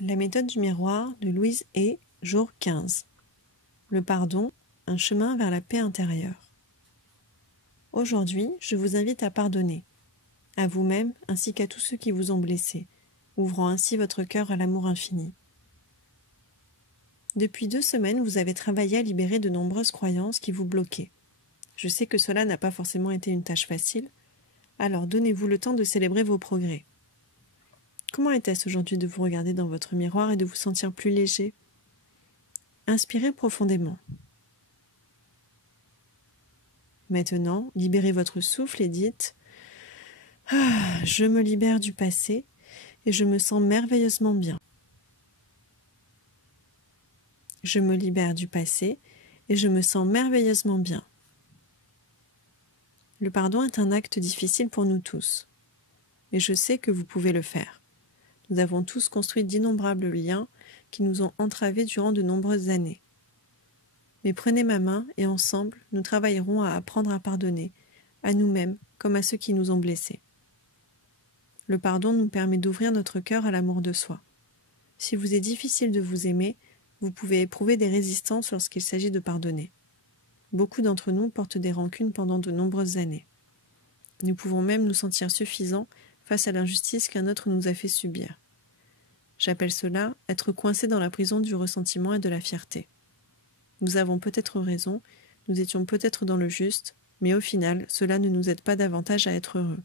La méthode du miroir de Louise Hay, jour 15. Le pardon, un chemin vers la paix intérieure. Aujourd'hui, je vous invite à pardonner, à vous-même ainsi qu'à tous ceux qui vous ont blessé, ouvrant ainsi votre cœur à l'amour infini. Depuis 2 semaines, vous avez travaillé à libérer de nombreuses croyances qui vous bloquaient. Je sais que cela n'a pas forcément été une tâche facile, alors donnez-vous le temps de célébrer vos progrès. Comment était-ce aujourd'hui de vous regarder dans votre miroir et de vous sentir plus léger ? Inspirez profondément. Maintenant, libérez votre souffle et dites « Ah, je me libère du passé et je me sens merveilleusement bien. » Je me libère du passé et je me sens merveilleusement bien. Le pardon est un acte difficile pour nous tous, mais je sais que vous pouvez le faire. Nous avons tous construit d'innombrables liens qui nous ont entravés durant de nombreuses années. Mais prenez ma main et ensemble, nous travaillerons à apprendre à pardonner, à nous-mêmes comme à ceux qui nous ont blessés. Le pardon nous permet d'ouvrir notre cœur à l'amour de soi. S'il vous est difficile de vous aimer, vous pouvez éprouver des résistances lorsqu'il s'agit de pardonner. Beaucoup d'entre nous portent des rancunes pendant de nombreuses années. Nous pouvons même nous sentir suffisants face à l'injustice qu'un autre nous a fait subir. J'appelle cela être coincé dans la prison du ressentiment et de la fierté. Nous avons peut-être raison, nous étions peut-être dans le juste, mais au final, cela ne nous aide pas davantage à être heureux.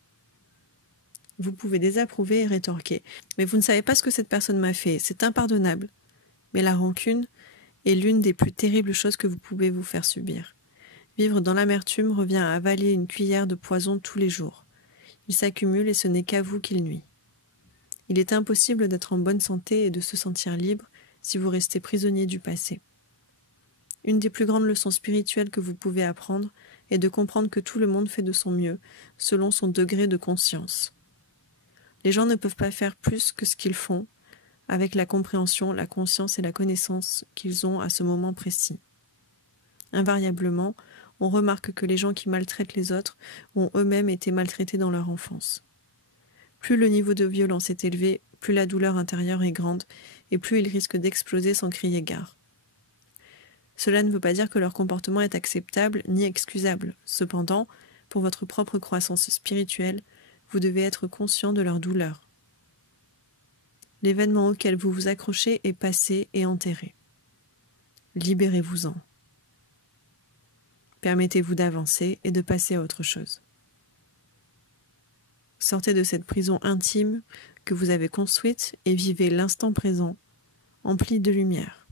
Vous pouvez désapprouver et rétorquer. Mais vous ne savez pas ce que cette personne m'a fait, c'est impardonnable. Mais la rancune est l'une des plus terribles choses que vous pouvez vous faire subir. Vivre dans l'amertume revient à avaler une cuillère de poison tous les jours. Il s'accumule et ce n'est qu'à vous qu'il nuit. Il est impossible d'être en bonne santé et de se sentir libre si vous restez prisonnier du passé. Une des plus grandes leçons spirituelles que vous pouvez apprendre est de comprendre que tout le monde fait de son mieux, selon son degré de conscience. Les gens ne peuvent pas faire plus que ce qu'ils font, avec la compréhension, la conscience et la connaissance qu'ils ont à ce moment précis. Invariablement, on remarque que les gens qui maltraitent les autres ont eux-mêmes été maltraités dans leur enfance. Plus le niveau de violence est élevé, plus la douleur intérieure est grande et plus ils risquent d'exploser sans crier gare. Cela ne veut pas dire que leur comportement est acceptable ni excusable. Cependant, pour votre propre croissance spirituelle, vous devez être conscient de leur douleur. L'événement auquel vous vous accrochez est passé et enterré. Libérez-vous-en. Permettez-vous d'avancer et de passer à autre chose. Sortez de cette prison intime que vous avez construite et vivez l'instant présent, empli de lumière.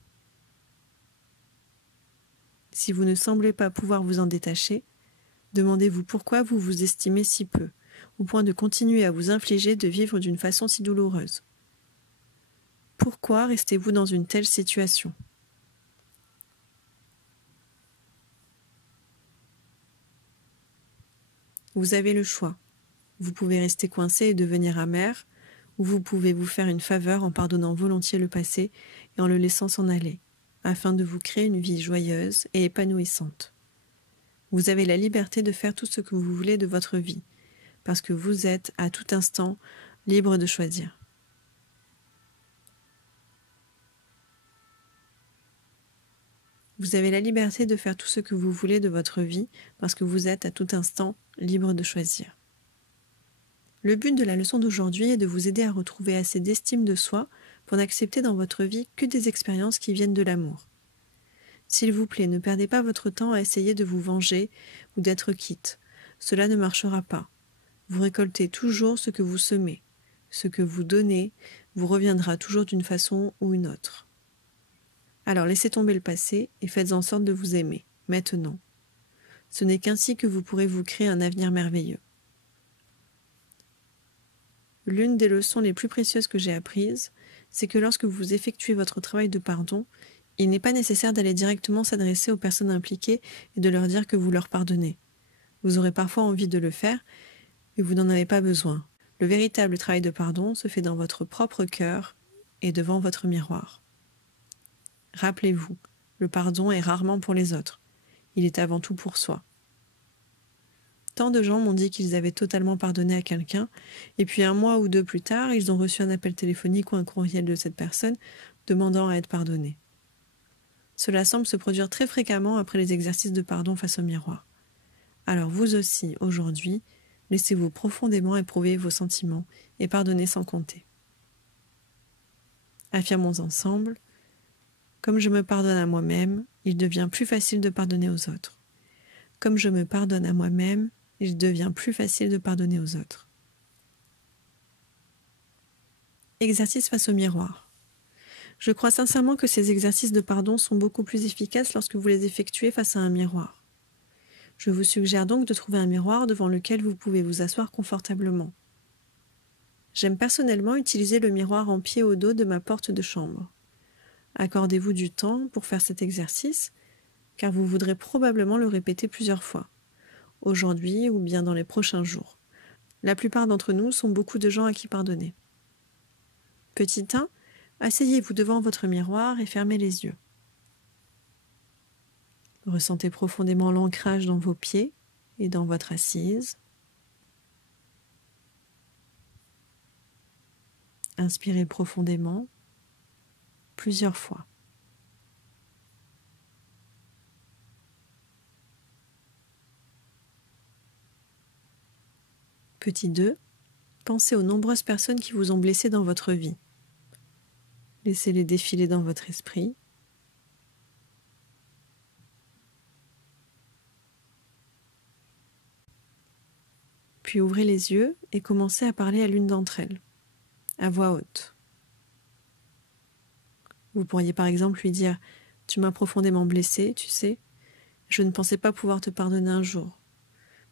Si vous ne semblez pas pouvoir vous en détacher, demandez-vous pourquoi vous vous estimez si peu, au point de continuer à vous infliger de vivre d'une façon si douloureuse. Pourquoi restez-vous dans une telle situation ? Vous avez le choix. Vous pouvez rester coincé et devenir amer, ou vous pouvez vous faire une faveur en pardonnant volontiers le passé et en le laissant s'en aller, afin de vous créer une vie joyeuse et épanouissante. Vous avez la liberté de faire tout ce que vous voulez de votre vie, parce que vous êtes, à tout instant, libre de choisir. Vous avez la liberté de faire tout ce que vous voulez de votre vie, parce que vous êtes, à tout instant, libre de choisir. Le but de la leçon d'aujourd'hui est de vous aider à retrouver assez d'estime de soi pour n'accepter dans votre vie que des expériences qui viennent de l'amour. S'il vous plaît, ne perdez pas votre temps à essayer de vous venger ou d'être quitte. Cela ne marchera pas. Vous récoltez toujours ce que vous semez. Ce que vous donnez vous reviendra toujours d'une façon ou une autre. Alors laissez tomber le passé et faites en sorte de vous aimer, maintenant. Ce n'est qu'ainsi que vous pourrez vous créer un avenir merveilleux. L'une des leçons les plus précieuses que j'ai apprises, c'est que lorsque vous effectuez votre travail de pardon, il n'est pas nécessaire d'aller directement s'adresser aux personnes impliquées et de leur dire que vous leur pardonnez. Vous aurez parfois envie de le faire, mais vous n'en avez pas besoin. Le véritable travail de pardon se fait dans votre propre cœur et devant votre miroir. Rappelez-vous, le pardon est rarement pour les autres. Il est avant tout pour soi. Tant de gens m'ont dit qu'ils avaient totalement pardonné à quelqu'un, et puis 1 mois ou 2 plus tard, ils ont reçu un appel téléphonique ou un courriel de cette personne demandant à être pardonnés. Cela semble se produire très fréquemment après les exercices de pardon face au miroir. Alors vous aussi, aujourd'hui, laissez-vous profondément éprouver vos sentiments et pardonnez sans compter. Affirmons ensemble, comme je me pardonne à moi-même, il devient plus facile de pardonner aux autres. Comme je me pardonne à moi-même, il devient plus facile de pardonner aux autres. Exercice face au miroir. Je crois sincèrement que ces exercices de pardon sont beaucoup plus efficaces lorsque vous les effectuez face à un miroir. Je vous suggère donc de trouver un miroir devant lequel vous pouvez vous asseoir confortablement. J'aime personnellement utiliser le miroir en pied au dos de ma porte de chambre. Accordez-vous du temps pour faire cet exercice, car vous voudrez probablement le répéter plusieurs fois, aujourd'hui ou bien dans les prochains jours. La plupart d'entre nous sont beaucoup de gens à qui pardonner. Petit 1, asseyez-vous devant votre miroir et fermez les yeux. Ressentez profondément l'ancrage dans vos pieds et dans votre assise. Inspirez profondément, plusieurs fois. Petit 2, pensez aux nombreuses personnes qui vous ont blessé dans votre vie. Laissez-les défiler dans votre esprit. Puis ouvrez les yeux et commencez à parler à l'une d'entre elles, à voix haute. Vous pourriez par exemple lui dire « Tu m'as profondément blessé, tu sais. Je ne pensais pas pouvoir te pardonner un jour.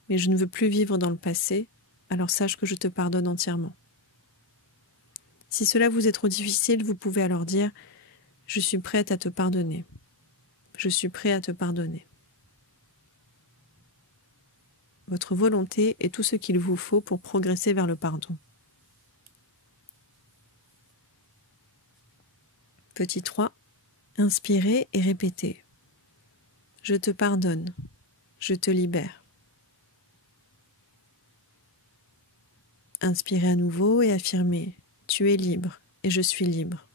Mais je ne veux plus vivre dans le passé, alors sache que je te pardonne entièrement. » Si cela vous est trop difficile, vous pouvez alors dire « Je suis prête à te pardonner. Je suis prêt à te pardonner. » Votre volonté est tout ce qu'il vous faut pour progresser vers le pardon. Petit 3, inspirez et répétez. Je te pardonne, je te libère. Inspirez à nouveau et affirmez. Tu es libre et je suis libre.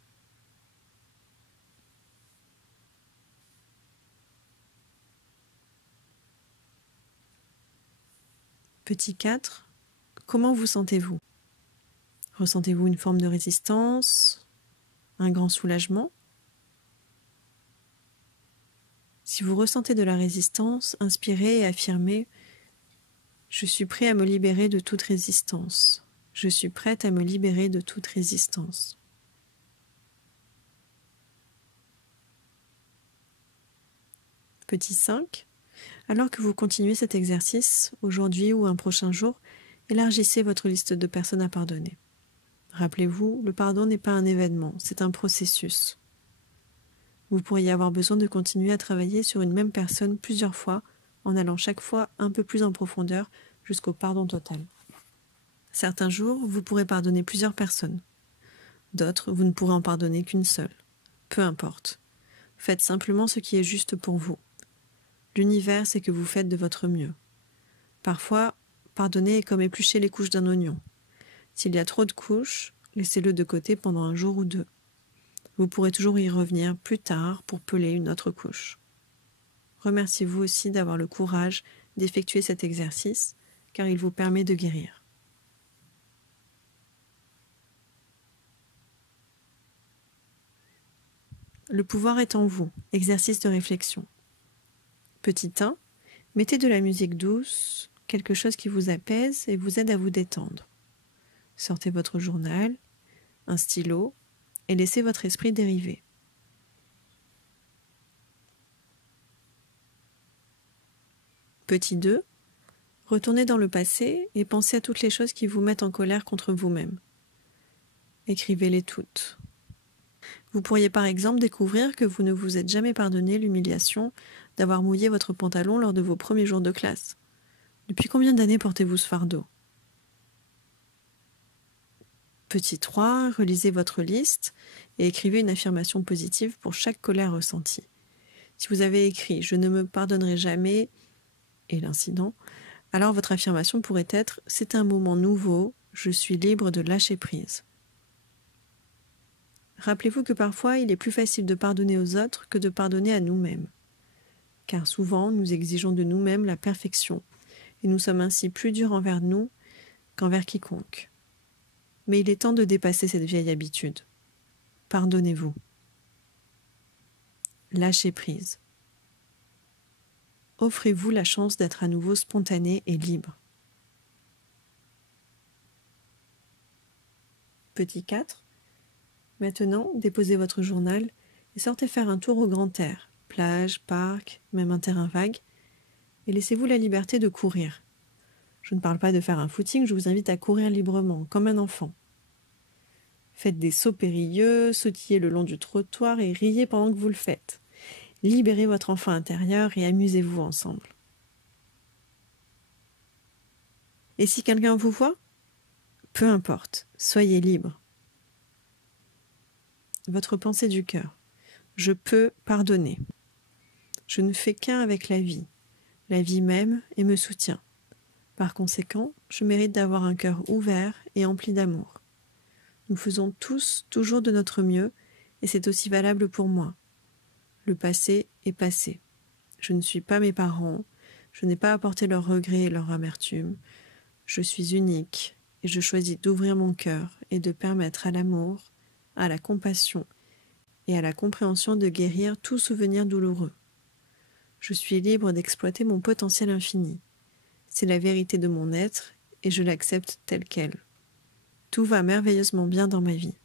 Petit 4, comment vous sentez-vous? Ressentez-vous une forme de résistance, un grand soulagement? Si vous ressentez de la résistance, inspirez et affirmez « Je suis prêt à me libérer de toute résistance. Je suis prête à me libérer de toute résistance. » Petit 5, alors que vous continuez cet exercice, aujourd'hui ou un prochain jour, élargissez votre liste de personnes à pardonner. Rappelez-vous, le pardon n'est pas un événement, c'est un processus. Vous pourriez avoir besoin de continuer à travailler sur une même personne plusieurs fois, en allant chaque fois un peu plus en profondeur jusqu'au pardon total. Certains jours, vous pourrez pardonner plusieurs personnes. D'autres, vous ne pourrez en pardonner qu'une seule. Peu importe. Faites simplement ce qui est juste pour vous. L'univers, c'est que vous faites de votre mieux. Parfois, pardonner est comme éplucher les couches d'un oignon. S'il y a trop de couches, laissez-le de côté pendant un jour ou 2. Vous pourrez toujours y revenir plus tard pour peler une autre couche. Remerciez-vous aussi d'avoir le courage d'effectuer cet exercice, car il vous permet de guérir. Le pouvoir est en vous. Exercice de réflexion. Petit 1, mettez de la musique douce, quelque chose qui vous apaise et vous aide à vous détendre. Sortez votre journal, un stylo et laissez votre esprit dériver. Petit 2, retournez dans le passé et pensez à toutes les choses qui vous mettent en colère contre vous-même. Écrivez-les toutes. Vous pourriez par exemple découvrir que vous ne vous êtes jamais pardonné l'humiliation d'avoir mouillé votre pantalon lors de vos premiers jours de classe. Depuis combien d'années portez-vous ce fardeau? Petit 3, relisez votre liste et écrivez une affirmation positive pour chaque colère ressentie. Si vous avez écrit « Je ne me pardonnerai jamais » et l'incident, Alors votre affirmation pourrait être « C'est un moment nouveau, je suis libre de lâcher prise ». Rappelez-vous que parfois il est plus facile de pardonner aux autres que de pardonner à nous-mêmes. Car souvent nous exigeons de nous-mêmes la perfection et nous sommes ainsi plus durs envers nous qu'envers quiconque. Mais il est temps de dépasser cette vieille habitude. Pardonnez-vous. Lâchez prise. Offrez-vous la chance d'être à nouveau spontané et libre. Petit 4. Maintenant, déposez votre journal et sortez faire un tour au grand air, plage, parc, même un terrain vague, et laissez-vous la liberté de courir. Je ne parle pas de faire un footing, je vous invite à courir librement, comme un enfant. Faites des sauts périlleux, sautillez le long du trottoir et riez pendant que vous le faites. Libérez votre enfant intérieur et amusez-vous ensemble. Et si quelqu'un vous voit? Peu importe, soyez libre. Votre pensée du cœur. Je peux pardonner. Je ne fais qu'un avec la vie. La vie m'aime et me soutient. Par conséquent, je mérite d'avoir un cœur ouvert et empli d'amour. Nous faisons tous toujours de notre mieux et c'est aussi valable pour moi. Le passé est passé. Je ne suis pas mes parents, je n'ai pas apporté leurs regrets et leur amertume. Je suis unique et je choisis d'ouvrir mon cœur et de permettre à l'amour, à la compassion et à la compréhension de guérir tout souvenir douloureux. Je suis libre d'exploiter mon potentiel infini. C'est la vérité de mon être et je l'accepte telle qu'elle. Tout va merveilleusement bien dans ma vie.